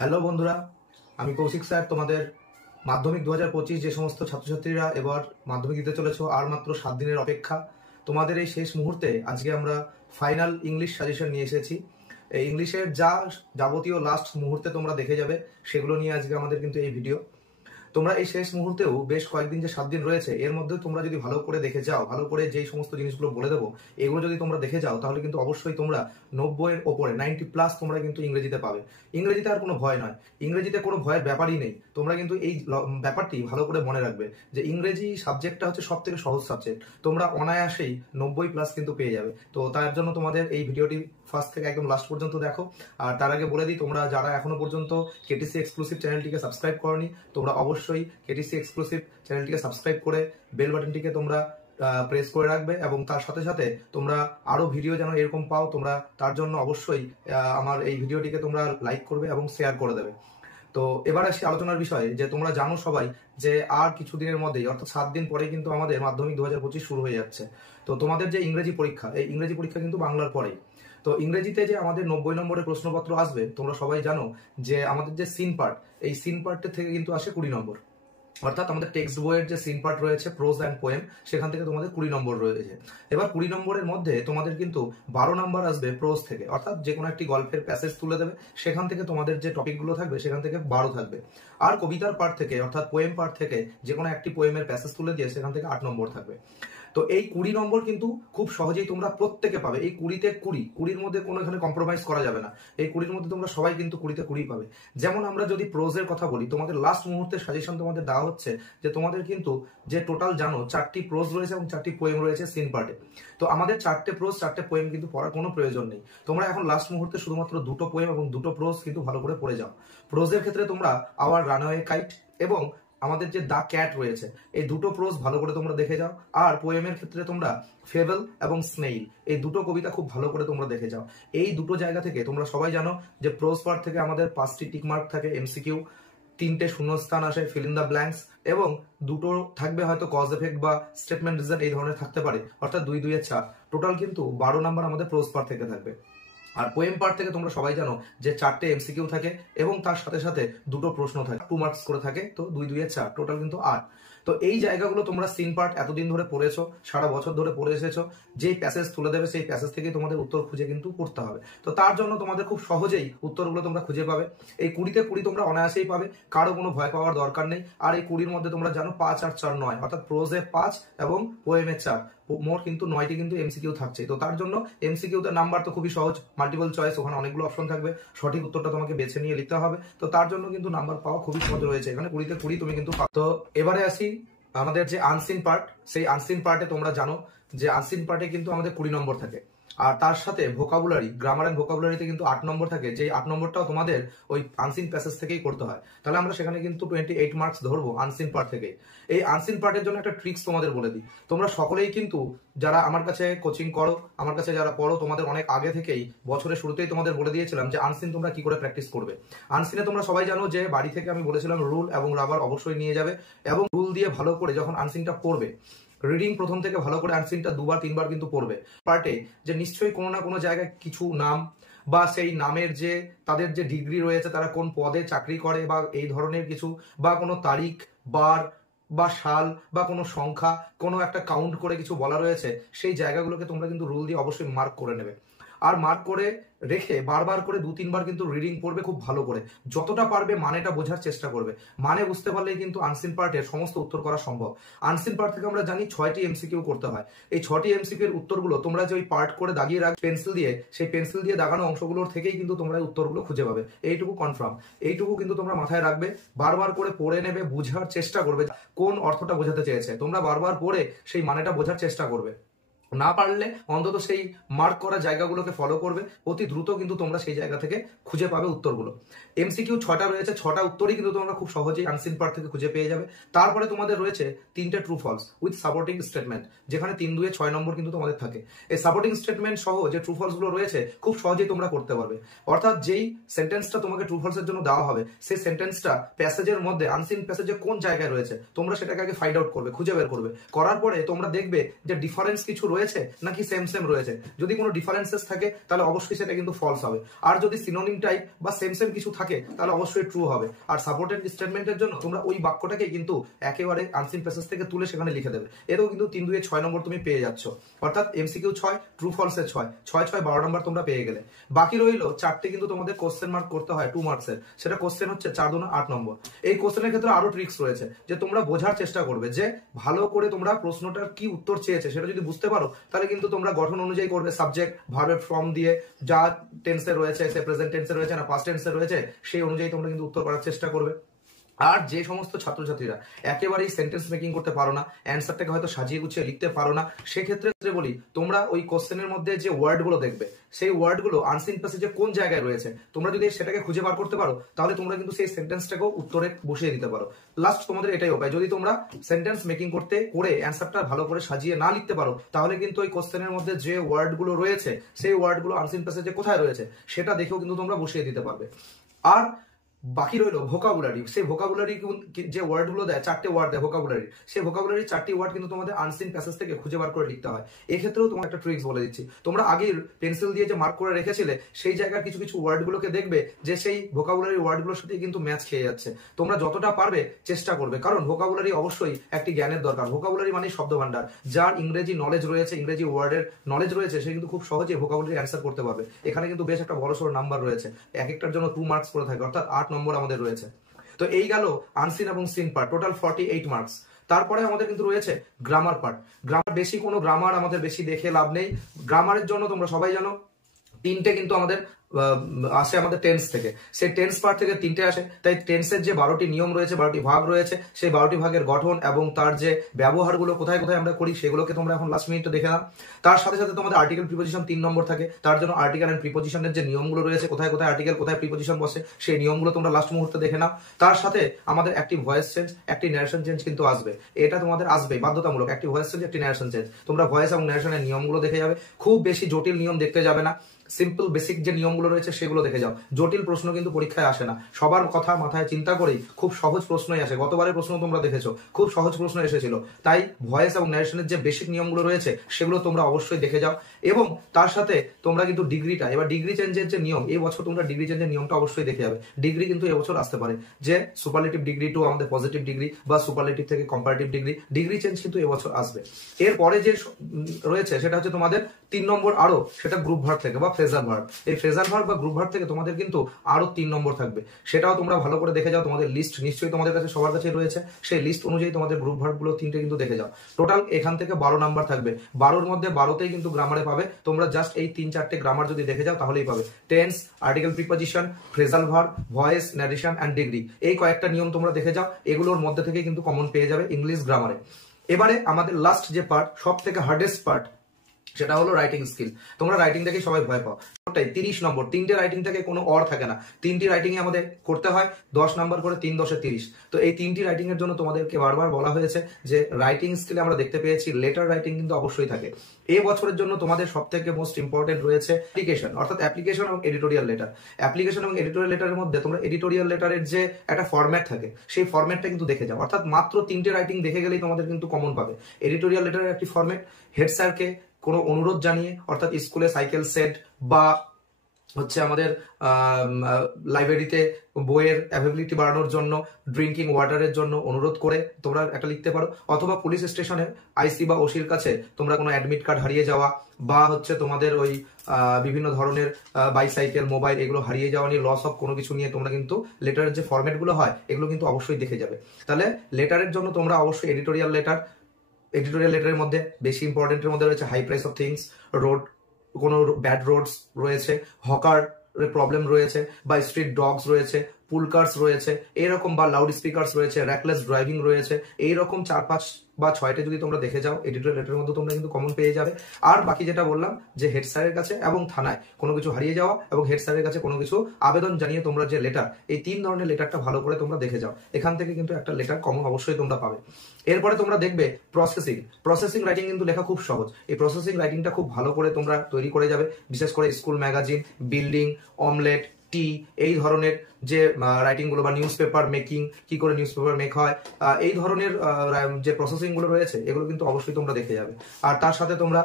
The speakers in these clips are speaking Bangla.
হ্যালো বন্ধুরা, আমি কৌশিক স্যার। তোমাদের মাধ্যমিক 2025 যে সমস্ত ছাত্রছাত্রীরা এবার মাধ্যমিক দিতে চলেছ, আর মাত্র 7 দিনের অপেক্ষা। তোমাদের এই শেষ মুহূর্তে আজকে আমরা ফাইনাল ইংলিশ সাজেশন নিয়ে এসেছি। এই ইংলিশের যা যাবতীয় লাস্ট মুহূর্তে তোমরা দেখে যাবে, সেগুলো নিয়ে আজকে আমাদের কিন্তু এই ভিডিও। তোমরা এই শেষ মুহূর্তেও বেশ কয়েকদিন, যে 7 দিন রয়েছে, এর মধ্যে তোমরা যদি ভালো করে দেখে যাও, ভালো করে যেই সমস্ত জিনিসগুলো বলে দেবো এগুলো যদি তোমরা দেখে যাও, তাহলে কিন্তু অবশ্যই তোমরা 90-এর ওপরে 90+ তোমরা কিন্তু ইংরেজিতে পাবে। ইংরেজিতে আর কোনো ভয় নয়, ইংরেজিতে কোনো ভয়ের ব্যাপারই নেই। তোমরা কিন্তু এই ব্যাপারটি ভালো করে মনে রাখবে যে ইংরেজি সাবজেক্টটা হচ্ছে সব থেকে সহজ সাবজেক্ট। তোমরা অনায়াসেই 90+ কিন্তু পেয়ে যাবে। তো তার জন্য তোমাদের এই ভিডিওটি ফার্স্ট থেকে একদম লাস্ট পর্যন্ত দেখো। আর তার আগে বলে দিই, তোমরা যারা এখনো পর্যন্ত কেটিসি এক্সক্লুসিভ চ্যানেলটিকে সাবস্ক্রাইব করনি, তোমরা অবশ্যই কেটিসি এক্সক্লুসিভ চ্যানেলটিকে সাবস্ক্রাইব করে বেল বাটনটিকে তোমরা প্রেস করে রাখবে, এবং তার সাথে সাথে তোমরা আরো ভিডিও যেন এরকম পাও, তোমরা তার জন্য অবশ্যই আমার এই ভিডিওটিকে তোমরা লাইক করবে এবং শেয়ার করে দেবে। তো এবার আসি আলোচনার বিষয়ে, যে তোমরা জানো সবাই যে আর কিছু দিনের মধ্যেই, অর্থাৎ 7 দিন পরে কিন্তু আমাদের মাধ্যমিক 2025 শুরু হয়ে যাচ্ছে। তো তোমাদের যে ইংরেজি পরীক্ষা, এই ইংরেজি পরীক্ষা কিন্তু বাংলার পরেই। তো ইংরেজিতে যে আমাদের 90 নম্বরের প্রশ্নপত্র আসবে, তোমরা সবাই জানো যে আমাদের যে সিন পার্ট, এই সিন পার্টের থেকে কিন্তু আসে 20 নম্বর। অর্থাৎ আমাদের টেক্সট বইয়ের যে সিন পার্ট রয়েছে, প্রোজ অ্যান্ড পোয়েম, সেখান থেকে তোমাদের 20 নম্বর রয়েছে। এবার 20 নম্বরের মধ্যে তোমাদের কিন্তু 12 নম্বর আসবে প্রোজ থেকে, অর্থাৎ যে কোনো একটি গল্পের প্যাসেজ তুলে দেবে, সেখান থেকে তোমাদের যে টপিকগুলো থাকবে সেখান থেকে 12 থাকবে। আর কবিতার পার্ট থেকে, অর্থাৎ পোয়েম পার্ট থেকে যে কোনো একটি পোয়েমের প্যাসেজ তুলে দিয়ে সেখান থেকে 8 নম্বর থাকবে। তো এই 20 নম্বর কিন্তু খুব সহজেই তোমরা প্রত্যেকে পাবে। এই 20-তে 20-20-র মধ্যে কোনো এখানে কম্প্রোমাইজ করা যাবে না। এই 20-র মধ্যে তোমরা সবাই কিন্তু 20-তে 20 পাবে। যেমন আমরা যদি প্রোজের কথা বলি, তোমাদের লাস্ট মুহূর্তের সাজেশন তোমাদের দেওয়া হচ্ছে যে তোমাদের কিন্তু যে টোটাল জানো 4টি প্রোজ রয়েছে এবং 4টি পোয়েম রয়েছে সিন পার্টে। তো আমাদের 4টে প্রোজ 4টে পোয়েম কিন্তু পড়ার কোনো প্রয়োজন নেই। তোমরা এখন লাস্ট মুহূর্তে শুধুমাত্র 2টো পোয়েম এবং 2টো প্রোজ কিন্তু ভালো করে পড়ে যাও। প্রোজের ক্ষেত্রে তোমরা আওয়ার রানওয়ে কাইট এবং আমাদের যে দা ক্যাট রয়েছে, এই 2টো প্রোজ ভালো করে তোমরা দেখে যাও। আর পোয়েমের ক্ষেত্রে তোমরা ফেবল এবং স্নেইল, এই 2টো কবিতা খুব ভালো করে তোমরা দেখে যাও। এই 2টো জায়গা থেকে তোমরা সবাই জানো যে প্রোজ পার্ট থেকে আমাদের 5টি টিকমার্ক থাকে এমসিকিউ, 3টে শূন্যস্থান আসে ফিল ইন দ্য ব্ল্যাঙ্কস, এবং 2টো থাকবে হয়তো কজ এফেক্ট বা স্টেটমেন্ট রিজন, এই ধরনের থাকতে পারে। অর্থাৎ 2-2-এ 4, টোটাল কিন্তু 12 নাম্বার আমাদের প্রোজ পার্ট থেকে থাকবে। আর পোয়েম পার্ট থেকে তোমরা সবাই জানো যে 4টে এমসিকিউ থাকে এবং তার সাথে সাথে 2টো প্রশ্ন থাকে, 2 মার্কস করে থাকে। তো 2-2-এ 4, টোটাল কিন্তু 8। তো এই জায়গাগুলো তোমরা সিন পার্ট এতদিন ধরে পড়েছো, সারা বছর ধরে পড়ে এসেছো। যেই প্যাসেজ তুলে দেবে সেই প্যাসেজ থেকে তোমাদের উত্তর খুঁজে কিন্তু পড়তে হবে। তো তার জন্য তোমাদের খুব সহজেই উত্তরগুলো তোমরা খুঁজে পাবে। এই 20-তে 20 তোমরা অনায়াসেই পাবে, কারো কোনো ভয় পাওয়ার দরকার নেই। আর এই 20-র মধ্যে তোমরা জানো 5 আর 4 9, অর্থাৎ প্রোজে 5 এবং পোয়েমে 4, মোট কিন্তু 9টি কিন্তু এমসিকিউ থাকছে। তো তার জন্য এমসিকিউতে নাম্বার তো খুবই সহজ, মাল্টিপল চয়েস, ওখানে অনেকগুলো অপশন থাকবে, সঠিক উত্তরটা তোমাকে বেছে নিয়ে লিখতে হবে। তো তার জন্য কিন্তু নাম্বার পাওয়া খুবই সহজ রয়েছে এখানে, 20-তে 20 তুমি কিন্তু পাও। তো এবারে আসি আমাদের যে আনসিন পার্ট, সেই আনসিন পার্টে তোমরা জানো যে আনসিন পার্টে কিন্তু আমাদের 20 নম্বর থাকে। আর তার সাথে ভোকাবুলারি, গ্রামার এন্ড ভোকাবুলারিতে কিন্তু 8 নম্বর থাকে, যে 8 নম্বরটাও তোমাদের ওই আনসিন প্যাসেজ থেকেই করতে হয়। তাহলে আমরা সেখানে কিন্তু 28 মার্কস ধরবো আনসিন পার্ট থেকে। এই আনসিন পার্টের জন্য একটা ট্রিক্স তোমাদের বলে দিই। তোমরা সকলেই কিন্তু যারা আমার কাছে কোচিং করো, আমার কাছে যারা পড়ো, তোমাদের অনেক আগে থেকেই বছরের শুরুতেই তোমাদের বলে দিয়েছিলাম যে আনসিন তোমরা কি করে প্র্যাকটিস করবে। আনসিনে তোমরা সবাই জানো যে বাড়ি থেকে আমি বলেছিলাম রুল এবং রাবার অবশ্যই নিয়ে যাবে, এবং রুল দিয়ে ভালো করে যখন আনসিনটা পড়বে, রিডিং প্রথম থেকে ভালো করে আনসিনটা 2-3 বার কিন্তু পড়বে পার্টে, যে নিশ্চয়ই কোনো না কোনো জায়গায় কিছু নাম বা সেই নামের যে তাদের যে ডিগ্রি রয়েছে, তারা কোন পদে চাকরি করে বা এই ধরনের কিছু, বা কোনো তারিখ, বার বা সাল বা কোনো সংখ্যা, কোনো একটা কাউন্ট করে কিছু বলা রয়েছে, সেই জায়গাগুলোকে তোমরা কিন্তু রুল দিয়ে অবশ্যই মার্ক করে নেবে। আর মার্ক করে রেখে বারবার করে 2-3 বার কিন্তু রিডিং পড়বে খুব ভালো করে, যতটা পারবে মানেটা বোঝার চেষ্টা করবে। মানে বুঝতে পারলেই কিন্তু আনসিন পার্টের সমস্ত উত্তর করা সম্ভব। আনসিন পার্ট থেকে আমরা জানি 6টি এমসিকিউ করতে হয়। এই 6টি এমসিকিউর উত্তরগুলো তোমরা যে ওই পার্ট করে দাগিয়ে রাখ পেন্সিল দিয়ে, সেই পেন্সিল দিয়ে দাগানো অংশগুলোর থেকেই কিন্তু তোমরা উত্তরগুলো খুঁজে পাবে। এইটুকু কনফার্ম, এইটুকু কিন্তু তোমরা মাথায় রাখবে। বারবার করে পড়ে নেবে, বুঝার চেষ্টা করবে কোন অর্থটা বোঝাতে চেয়েছে। তোমরা বারবার পড়ে সেই মানেটা বোঝার চেষ্টা করবে। না পারলে অন্তত সেই মার্ক করা জায়গাগুলোকে ফলো করবে। অতি দ্রুত কিন্তু তোমরা সেই জায়গা থেকে খুঁজে পাবে উত্তরগুলো। এমসিকিউ 6টা রয়েছে, 6টা উত্তরই কিন্তু তোমরা খুব সহজেই আনসিন পার্ট থেকে খুঁজে পেয়ে যাবে। তারপরে তোমাদের রয়েছে 3টে true false with supporting statement, যেখানে 3-2-এ 6 নম্বর কিন্তু তোমাদের থাকে। এই সাপোর্টিং স্টেটমেন্ট সহ যে ট্রু ফলস গুলো রয়েছে খুব সহজেই তোমরা করতে পারবে। অর্থাৎ যেই সেন্টেন্সটা তোমাকে ট্রু ফলসের জন্য দেওয়া হবে, সেই সেন্টেন্সটা প্যাসেজের মধ্যে আনসিন প্যাসেজে কোন জায়গায় রয়েছে তোমরা সেটাকে আগে ফাইন্ড আউট করবে, খুঁজে বের করবে। করার পরে তোমরা দেখবে যে ডিফারেন্স কিছু রয়েছে রয়েছে নাকি সেম সেম রয়েছে। যদি কোনো ডিফারেন্সেস থাকে তাহলে অবশ্যই সেটা কিন্তু ফলস হবে, আর যদি সিনোনিম টাইপ বা সেম সেম কিছু থাকে তাহলে অবশ্যই ট্রু হবে। আর সাপোর্টেড স্টেটমেন্টের জন্য তোমরা ওই বাক্যটাকে কিন্তু একেবারে আনসিন প্যাসেজ থেকে তুলে সেখানে লিখে দেবে। এতেও কিন্তু 3 2 6 নম্বর তুমি পেয়ে যাচ্ছ, অর্থাৎ এমসিকিউ 6, ট্রু ফলসের 6 6 6 12 নম্বর তোমরা পেয়ে গেলে। বাকি রইল 4টে কিন্তু তোমাদের কোশ্চেন মার্ক করতে হয় 2 মার্কসের, সেটা কোশ্চেন হচ্ছে 4 2 8 নম্বর। এই কোশ্চেনের ক্ষেত্রে আরো ট্রিক্স রয়েছে, যে তোমরা বোঝার চেষ্টা করবে যে ভালো করে তোমরা প্রশ্নটার কি উত্তর চেয়েছে সেটা যদি বুঝতে পারো তাহলে কিন্তু তোমরা গঠন অনুযায়ী করবে, সাবজেক্ট ভার্বের ফর্ম দিয়ে যা টেন্সে রয়েছে, সে প্রেজেন্ট টেন্সে রয়েছে না পাস্ট টেন্সে রয়েছে, সেই অনুযায়ী তোমরা কিন্তু উত্তর করার চেষ্টা করবে। আর যে সমস্ত ছাত্রছাত্রীরা একেবারেই সেন্টেন্স মেকিং করতে পারো না, অ্যান্সারটাকে হয়তো সাজিয়ে গুছিয়ে লিখতে পারো না, সেক্ষেত্রে বলি তোমরা ওই কোশ্চেনের মধ্যে যে ওয়ার্ডগুলো দেখবে সেই ওয়ার্ডগুলো আনসিন প্যাসেজে কোন জায়গায় রয়েছে তোমরা যদি সেটাকে খুঁজে বার করতে পারো তাহলে তোমরা কিন্তু সেই সেন্টেন্সটাকেও উত্তরে বসিয়ে দিতে পারো। লাস্ট তোমাদের এটাই উপায়, যদি তোমরা সেন্টেন্স মেকিং করে অ্যান্সারটা ভালো করে সাজিয়ে না লিখতে পারো তাহলে কিন্তু ওই কোশ্চেনের মধ্যে যে ওয়ার্ডগুলো রয়েছে সেই ওয়ার্ডগুলো আনসিন প্যাসেজে কোথায় রয়েছে সেটা দেখেও কিন্তু তোমরা বসিয়ে দিতে পারবে। আর বাকি রইল ভোকাবুলারি। সেই ভোকাবুলারি যে ওয়ার্ডগুলো দেয়, 4টে ওয়ার্ড দেয় ভোকাবুলারি, সেই ভোকাবুলারি 4টি ওয়ার্ড কিন্তু তোমাদের আনসিন প্যাসেজ থেকে খুঁজে বার করে লিখতে হয়। এক্ষেত্রেও তোমার একটা ট্রিক্স বলে দিচ্ছি, তোমরা আগে পেন্সিল দিয়ে যে মার্ক করে রেখেছিলে সেই জায়গার কিছু কিছু ওয়ার্ডগুলোকে দেখবে যে সেই ভোকাবুলারি ওয়ার্ডগুলোর সাথে কিন্তু ম্যাচ খেয়ে যাচ্ছে। তোমরা যতটা পারবে চেষ্টা করবে, কারণ ভোকাবুলারি অবশ্যই একটি জ্ঞানের দরকার। ভোকাবুলারি মানে শব্দ ভান্ডার, যার ইংরেজি নলেজ রয়েছে, ইংরেজি ওয়ার্ডের নলেজ রয়েছে, সে কিন্তু খুব সহজে ভোকাবুলারি অ্যান্সার করতে পারবে। এখানে কিন্তু বেশ একটা বড়সড় নাম্বার রয়েছে, এক একটার জন্য 2 মার্কস করে থাকে, অর্থাৎ 8 নম্বর আমাদের রয়েছে। তো এই গেল আনসিন এবং সিন পার্ট, টোটাল 48 মার্কস। তারপরে আমাদের কিন্তু রয়েছে গ্রামার পার্ট। গ্রামার বেশি কোনো গ্রামার আমাদের বেশি দেখে লাভ নেই। গ্রামারের জন্য তোমরা সবাই জানো 3টে কিন্তু আমাদের আসে আমাদের টেন্স থেকে, সেই টেন্স পার্ট থেকে 3টে আসে। তাই টেন্সের যে 12টি নিয়ম রয়েছে, 12টি ভাগ রয়েছে, সেই 12টি ভাগের গঠন এবং তার যে ব্যবহারগুলো কোথায় কোথায় আমরা করি সেগুলোকে তোমরা এখন লাস্ট মিনিটে দেখে নাও। তার সাথে সাথে তোমাদের আর্টিকেল প্রিপোজিশন 3 নম্বর থাকে, তার জন্য আর্টিকেল এন্ড প্রিপোজিশনের যে নিয়মগুলো রয়েছে, কোথায় কোথায় আর্টিকেল কোথায় প্রিপোজিশন বসে, সেই নিয়মগুলো তোমরা লাস্ট মুহূর্তে দেখে নাও। তার সাথে আমাদের একটি ভয়েস চেঞ্জ, একটি ন্যারেশন চেঞ্জ কিন্তু আসবে, এটা তোমাদের আসবে বাধ্যতামূলক, একটি ভয়েস চেঞ্জ একটি ন্যারেশন চেঞ্জ। তোমরা ভয়েস এবং ন্যারেশনের নিয়মগুলো দেখে যাবে, খুব বেশি জটিল নিয়ম দেখতে যাবে না, সিম্পল বেসিক যে নিয়মগুলো রয়েছে সেগুলো দেখে যাও। জটিল প্রশ্ন কিন্তু পরীক্ষায় আসে না, সবার কথা মাথায় চিন্তা করেই খুব সহজ প্রশ্নই আসে। গতবারের প্রশ্ন তোমরা দেখেছো, খুব সহজ প্রশ্ন এসেছিল। তাই ভয়েস এবং ন্যারেশনের যে বেসিক নিয়মগুলো রয়েছে সেগুলো তোমরা অবশ্যই দেখে যাও। এবং তার সাথে তোমরা কিন্তু ডিগ্রিটা, এবার ডিগ্রি চেঞ্জের যে নিয়ম, এই বছর তোমরা ডিগ্রি চেঞ্জের নিয়মটা অবশ্যই দেখে যাবে। ডিগ্রি কিন্তু এবছর আসতে পারে, যে সুপারলেটিভ ডিগ্রি টু আমাদের পজিটিভ ডিগ্রি বা সুপারলেটিভ থেকে কম্পারেটিভ ডিগ্রি, ডিগ্রি চেঞ্জ কিন্তু এবছর আসবে। এরপরে যে রয়েছে সেটা হচ্ছে তোমাদের 3 নম্বর আরো, সেটা গ্রুপ ভার্ব থেকে বা ফ্রেজাল ভার্ব। এই ফ্রেজাল ভার্ব বা গ্রুপ ভার্ব থেকে তোমাদের কিন্তু আরো 3 নম্বর থাকবে, সেটাও তোমরা ভালো করে দেখে যাও। তোমাদের লিস্ট নিশ্চয়ই তোমাদের কাছে সবার কাছে রয়েছে, সেই লিস্ট অনুযায়ী তোমাদের গ্রুপ ভার্ব গুলো 3টে কিন্তু দেখে যাও। টোটাল এখান থেকে 12 নাম্বার থাকবে, 12-র মধ্যে 12তেই কিন্তু গ্রামারে পাবে। তোমরা জাস্ট এই 3-4টে গ্রামার যদি দেখে যাও তাহলেই পাবে। Tense, article preposition, phrasal verb, voice, narration and degree, এই কয়েকটা নিয়ম তোমরা দেখে যাও। এগুলোর মধ্যে থেকে কিন্তু কমন পেয়ে যাবে ইংলিশ গ্রামারে। এবারে আমাদের লাস্ট যে পার্ট, সব থেকে হার্ডেস্ট পার্ট, সেটা হলো রাইটিং স্কিল। তোমরা রাইটিং থেকে সবাই ভয় পাও, 30 নম্বর, 3টে রাইটিং থেকে কোনো অর থাকে না, 3টি রাইটিং এ আমাদের করতে হয় 10 নাম্বার করে, 3 10 30। তো এই 3টি রাইটিং এর জন্য তোমাদেরকে বারবার বলা হয়েছে যে রাইটিং স্কিলে আমরা দেখতে পেয়েছি লেটার রাইটিং কিন্তু অবশ্যই থাকে। এই বছরের জন্য তোমাদের সবথেকে মোস্ট ইম্পর্টেন্ট রয়েছে অ্যাপ্লিকেশন, অর্থাৎ অ্যাপ্লিকেশন এবং এডিটোরিয়াল লেটার। অ্যাপ্লিকেশন এবং এডিটোরিয়াল লেটারের মধ্যে তোমরা এডিটোরিয়াল লেটারের যে একটা ফরম্যাট থাকে সেই ফরম্যাটটা কিন্তু দেখে যাও, অর্থাৎ মাত্র 3টে রাইটিং দেখে গেলেই তোমাদের কিন্তু কমন পাবে। এডিটোরিয়াল লেটারের একটি ফরম্যাট, হেড স্যারকে কোনো অনুরোধ জানিয়ে, অর্থাৎ স্কুলে সাইকেল সেট বা হচ্ছে আমাদের লাইব্রেরিতে বইয়ের অ্যাভেবিলিটি বাড়ানোর জন্য, ড্রিঙ্কিং ওয়াটারের জন্য অনুরোধ করে তোমরা একটা লিখতে পারো। অথবা পুলিশ স্টেশনে আইসি বা ওসির কাছে তোমরা কোনো অ্যাডমিট কার্ড হারিয়ে যাওয়া বা হচ্ছে তোমাদের ওই বিভিন্ন ধরনের বাইসাইকেল, মোবাইল এগুলো হারিয়ে যাওয়া নিয়ে, লস অফ কোনো কিছু নিয়ে তোমরা কিন্তু লেটারের যে ফরম্যাটগুলো হয় এগুলো কিন্তু অবশ্যই দেখে যাবে। তাহলে লেটারের জন্য তোমরা অবশ্যই এডিটোরিয়াল লেটার, এডিটোরিয়াল লেটারের মধ্যে বেশি ইম্পর্টেন্টের মধ্যে রয়েছে high price of things, road, কোনো ব্যাড রোডস রয়েছে, হকার প্রবলেম রয়েছে, বা স্ট্রিট ডগস রয়েছে, পুল কার্স রয়েছে এরকম, বা লাউড স্পিকার্স রয়েছে, র্যাকলেস ড্রাইভিং রয়েছে, এইরকম 4-5 বা 6টে যদি তোমরা দেখে যাও এডিটোরিয়াল লেটারের মধ্যে তোমরা কিন্তু কমন পেয়ে যাবে। আর বাকি যেটা বললাম যে হেড স্যারের কাছে এবং থানায় কোনো কিছু হারিয়ে যাওয়া এবং হেড স্যারের কাছে কোনো কিছু আবেদন জানিয়ে তোমরা যে লেটার, এই 3 ধরনের লেটারটা ভালো করে তোমরা দেখে যাও। এখান থেকে কিন্তু একটা লেটার কমন অবশ্যই তোমরা পাবে। এরপরে তোমরা দেখবে প্রসেসিং রাইটিং কিন্তু লেখা খুব সহজ। এই প্রসেসিং রাইটিংটা খুব ভালো করে তোমরা তৈরি করে যাবে, বিশেষ করে স্কুল ম্যাগাজিন, বিল্ডিং, অমলেট, টি, এই ধরনের যে রাইটিংগুলো বা নিউজ পেপার মেকিং, কি করে নিউজ পেপার মেক হয়, এই ধরনের যে প্রসেসিংগুলো রয়েছে এগুলো কিন্তু অবশ্যই তোমরা দেখে যাবে। আর তার সাথে তোমরা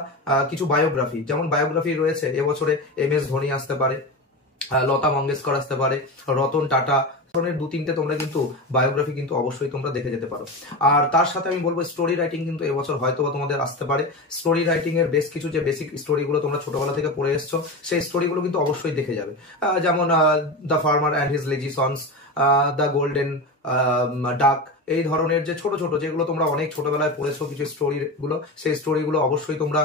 কিছু বায়োগ্রাফি, যেমন বায়োগ্রাফি রয়েছে এবছরে MS ধোনি আসতে পারে, লতা মঙ্গেশকর আসতে পারে, রতন টাটা, ধরনের 2-3টে তোমরা কিন্তু বায়োগ্রাফি কিন্তু অবশ্যই তোমরা দেখে যেতে পারো। আর তার সাথে আমি বলবো স্টোরি রাইটিং কিন্তু এবছর হয়তো তোমাদের আসতে পারে। স্টোরি রাইটিং এর বেশ কিছু যে বেসিক স্টোরিগুলো তোমরা ছোটবেলা থেকে পড়ে এসছো সেই স্টোরিগুলো কিন্তু অবশ্যই দেখে যাবে, যেমন the farmer and his lazy sons, the golden duck, এই ধরনের যে ছোট ছোট যেগুলো তোমরা অনেক ছোটবেলায় পড়েছো কিছু স্টোরিগুলো, সেই স্টোরিগুলো অবশ্যই তোমরা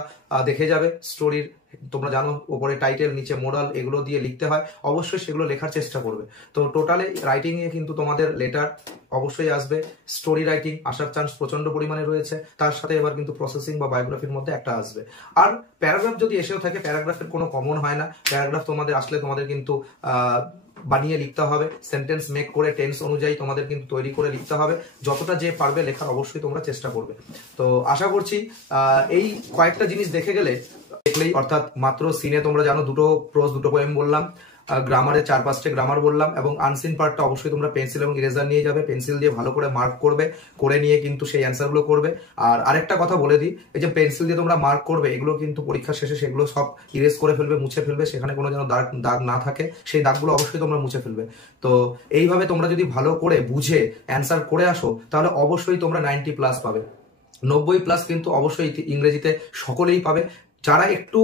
দেখে যাবে। স্টোরির তোমরা জানো ওপরে টাইটেল, নিচে মোরাল, এগুলো দিয়ে লিখতে হয়, অবশ্যই সেগুলো লেখার চেষ্টা করবে। তো টোটালি রাইটিং এ কিন্তু তোমাদের লেটার অবশ্যই আসবে, স্টোরি রাইটিং আসার চান্স প্রচন্ড পরিমাণে রয়েছে, তার সাথে এবার কিন্তু প্রসেসিং বা বায়োগ্রাফির মধ্যে একটা আসবে। আর প্যারাগ্রাফ যদি এসেও থাকে, প্যারাগ্রাফের কোনো কমন হয় না, প্যারাগ্রাফ তোমাদের আসলে তোমাদের কিন্তু বানিয়ে লিখতে হবে, সেন্টেন্স মেক করে টেন্স অনুযায়ী তোমাদের কিন্তু তৈরি করে লিখতে হবে, যতটা যে পারবে লেখার অবশ্যই তোমরা চেষ্টা করবে। তো আশা করছি এই কয়েকটা জিনিস দেখে গেলে দেখলেই, অর্থাৎ মাত্র সিনে তোমরা জানো 2টো প্রোজ 2টো পোয়েম বললাম, গ্রামারে 4-5টে গ্রামার বললাম, এবং আনসিন পার্টটা অবশ্যই তোমরা পেন্সিল এবং ইরেজার নিয়ে যাবে, পেন্সিল দিয়ে ভালো করে মার্ক করবে, করে নিয়ে কিন্তু সেই অ্যান্সারগুলো করবে। আর আরেকটা কথা বলে দিই, এই যে পেন্সিল দিয়ে তোমরা মার্ক করবে এগুলো কিন্তু পরীক্ষা শেষে সেগুলো সব ইরেজ করে ফেলবে, মুছে ফেলবে, সেখানে কোনো যেন দাগ না থাকে, সেই দাগগুলো অবশ্যই তোমরা মুছে ফেলবে। তো এইভাবে তোমরা যদি ভালো করে বুঝে অ্যান্সার করে আসো তাহলে অবশ্যই তোমরা 90+ পাবে, 90+ কিন্তু অবশ্যই ইংরেজিতে সকলেই পাবে। যারা একটু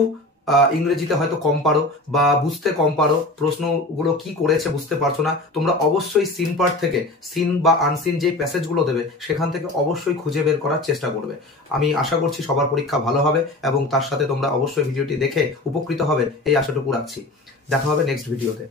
ইংরেজিতে হয়তো কম পারো বা বুঝতে কম পারো, প্রশ্নগুলো কি করেছে বুঝতে পারছো না, তোমরা অবশ্যই সিন পার্ট থেকে, সিন বা আনসিন যে প্যাসেজগুলো দেবে সেখান থেকে অবশ্যই খুঁজে বের করার চেষ্টা করবে। আমি আশা করছি সবার পরীক্ষা ভালো হবে এবং তার সাথে তোমরা অবশ্যই ভিডিওটি দেখে উপকৃত হবে, এই আশাটুকু রাখছি। দেখা হবে নেক্সট ভিডিওতে।